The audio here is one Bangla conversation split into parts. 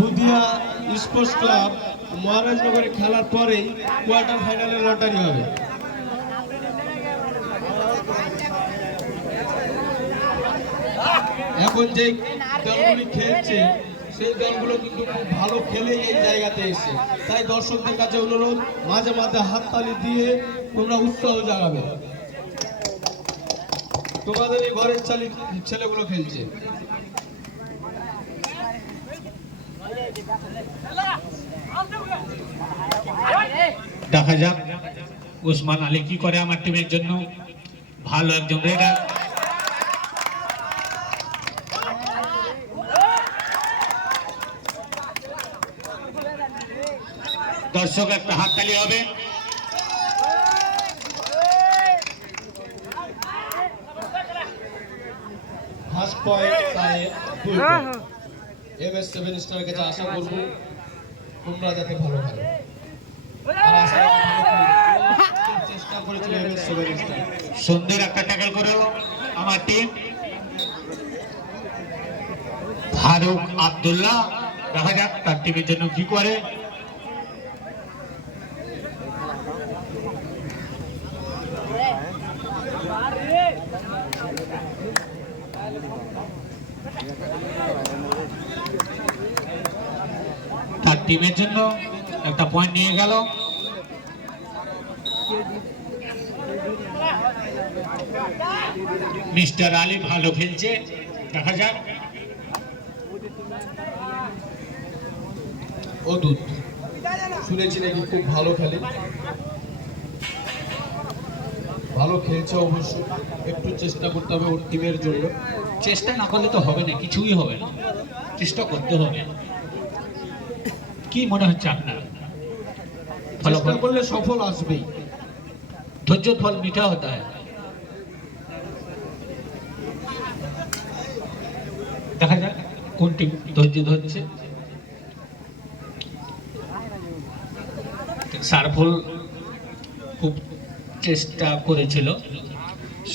বুদিয়া স্পোর্টস ক্লাব মহারাজনগরে খেলার পরেই কোয়ার্টার ফাইনালে লটারি হবে। এখন যে দলগুলি খেলছে সেই দলগুলো কিন্তু খুব ভালো খেলে এই জায়গাতে এসে, তাই দর্শকদের কাছে অনুরোধ মাঝে মাঝে হাততালি দিয়ে তোমরা উৎসাহ জাগাবে। তোমাদের এই ঘরের ছেলেগুলো খেলছে। দেখা যাক উসমান আলী কি করে আমার টিমের জন্য। ভালো একজন রেডার, দর্শক একটা হাততালি হবে। ফার্স্ট পয়েন্ট তাই MS 7 স্টার কাছে আশা করব তোমরা যাতে ভালো খেলো, আর আশা রাখি ভালো খেলবে। চেষ্টা করেছিল MS 7 স্টার। সুন্দর একটা ট্যাকল করো আমার টিম। ফারুক আব্দুল্লাহ, দেখা যাক তার টিমের জন্য কি করে। তার টিমের জন্য একটা পয়েন্ট নিয়ে গেল। মিস্টার আলী ভালো খেলছে, দেখা যাক। অদূত শুনেছি নাকি খুব ভালো খেলে, ভালো খেলছে অবশ্য। একটু চেষ্টা করতে হবে ওর টিমের জন্য। চেষ্টা না করলে তো হবে না, কিছুই হবে না, চেষ্টা করতে হবে। কি মনে হচ্ছে আপনার? চেষ্টা করলে সফল আসবেই। ধৈর্য ফল মিঠা হতা है। দেখা যাক কোন টিম ধৈর্য ধরছে। সারফুল খুব চেষ্টা করেছিল,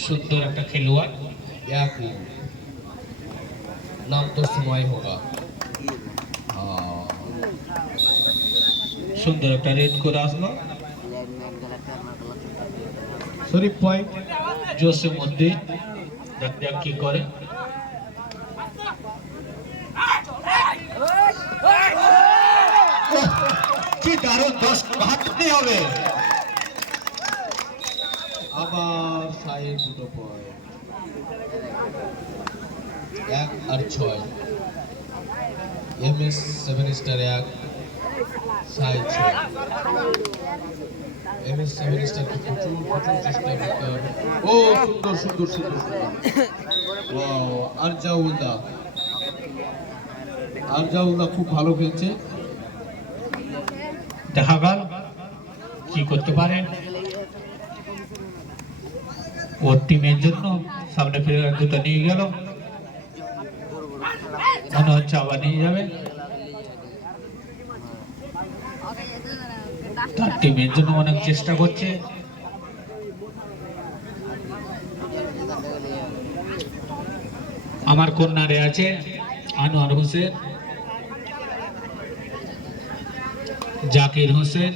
সুন্দর একটা খেলোয়াড়। নাম তো সময় হোগা। সুন্দর একটা রেড করে আসলো। শরীফ পয়েন্ট জোসের মধ্যে দেখা যাক কি করে। কি দারুণ, 10 হাততে হবে। আবার সাহেব দুটো পয়েন্ট, 1 আর 6। MS 7 স্টার 1, সাহেব 6। MS 7 স্টার কি প্রচুর চেষ্টা করতে হবে। ও সুন্দর সুন্দর সুন্দর সুন্দর। ওয়াও, আরজাউল্লাহ খুব ভালো খেলছে। দেখা গেল কি করতে পারে। ওর টিমের জন্য সামনে ফিরে দুটো নিয়ে গেল, মনে হচ্ছে আবার নিয়ে যাবে। তার টিমের জন্য অনেক চেষ্টা করছে। আমার কন্যারে আছে আনোয়ার হোসেন, জাকির হোসেন,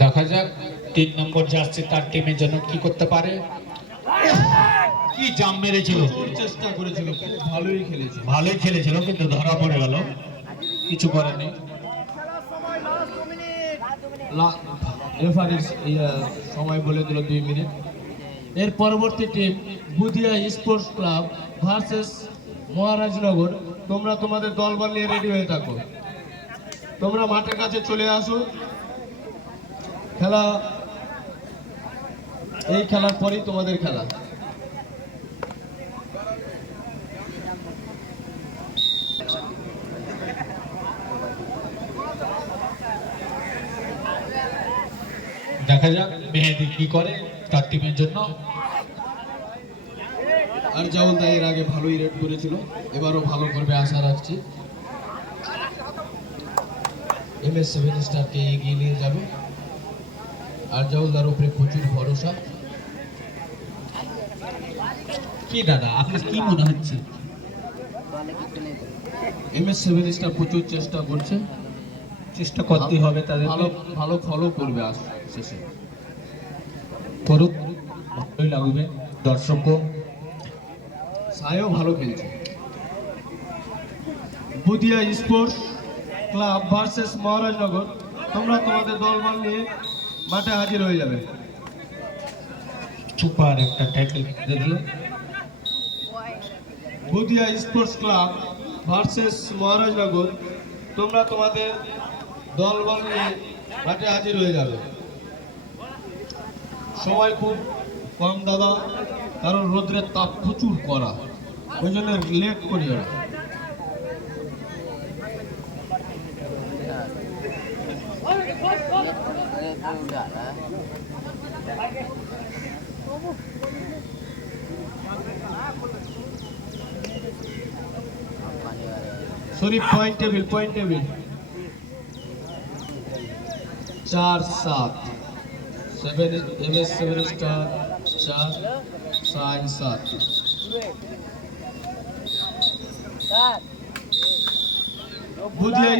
দেখা যাক 3 নম্বর জার্সি তার টিমের জন্য কি করতে পারে। কি জাম মেরেছিল, চেষ্টা করেছিল, ভালোই খেলেছে। ভালোই খেলেছিল কিন্তু ধরা পড়ে গেল, কিছু করার নেই। রেফারির সময় বলে দিল 2 মিনিট। এর পরবর্তী team বুদিয়া sports club versus Maharajnagar. তোমরা তোমাদের দলবল নিয়ে রেডি হয়ে থাকো, তোমরা মাঠের কাছে চলে আসো। এই খেলার পরেই তোমাদের খেলা। দেখা যাক মেহেদি কি করে তার টিমের জন্য। আর জাউলদা এর আগে ভালোই রেড করেছিল, এবারও ভালো করবে আশা রাখছি। MS7 স্টারকে এগিয়ে নিয়ে যাবে। আর জাউলদার উপরে প্রচুর ভরসা। কি দাদা আপনার কি মনে হচ্ছে? MS7 স্টার প্রচুর চেষ্টা করছে, চেষ্টা করতেই হবে তাদের। ভালো ভালো ফলো করবে আজ শেষে। করুক, ভালোই লাগবে দর্শকও। সায়ও ভালো খেলছে। বুদিয়া স্পোর্টস ক্লাব ভার্সেস মহারাজনগর, তোমরা তোমাদের দলবল নিয়ে মাঠে হাজির হয়ে যাবে। সুপার একটা ট্যাকল দেখলো, বুদিয়া স্পোর্টস ক্লাব ভার্সেস মহারাজনগর, তোমরা তোমাদের দলবল নিয়ে মাঠে হাজির হয়ে যাবে। সময় খুব কম দাদা, কারণ রোদ্রের তাপ প্রচুর কড়া, ওই জন্য লেট করি ওরা। Sharif point table 4-7, MS7 star 4, সাইন 7। বুদিয়া